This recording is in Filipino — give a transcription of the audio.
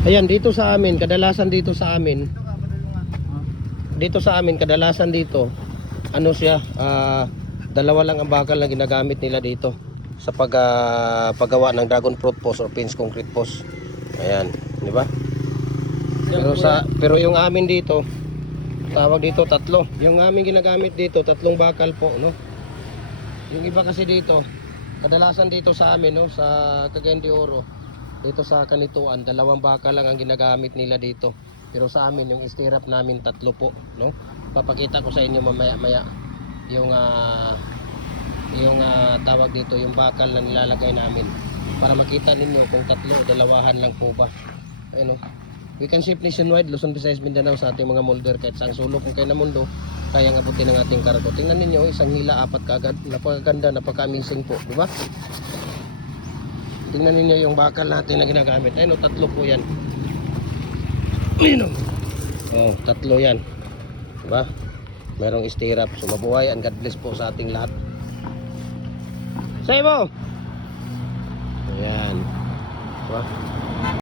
Ayan, dito sa amin, kadalasan dito sa amin, kadalasan dito, ano siya, dalawa lang ang bakal na ginagamit nila dito sa paggawa ng dragon fruit post or pins concrete post. Ayan, di ba? Pero yung amin dito, tawag dito tatlo. Yung amin ginagamit dito, tatlong bakal po, no? Yung iba kasi dito, kadalasan dito sa amin, no, sa Cagayan de Oro, dito sa Kanituan, dalawang bakal lang ang ginagamit nila dito. Pero sa amin, yung stirrup namin tatlo po, no? Papakita ko sa inyo mamaya-maya yung tawag dito, yung bakal na nilalagay namin para makita ninyo kung tatlo o dalawahan lang po ba. Ayun, no? We can ship nationwide, Luzon, Visayas, Mindanao sa ating mga molder kahit sa ang sulok kung kayo na mundo kayang abutin ng ating kargo. Tingnan ninyo, isang hila, apat kaagad. Napakaganda, napaka-amazing po, di ba? Tingnan ninyo yung bakal natin na ginagamit. Ayun, tatlo po yan. Ayun, oh, tatlo yan. Diba? Merong stirrup. So mabuhay and God bless po sa ating lahat. Say mo! Ayan. Diba?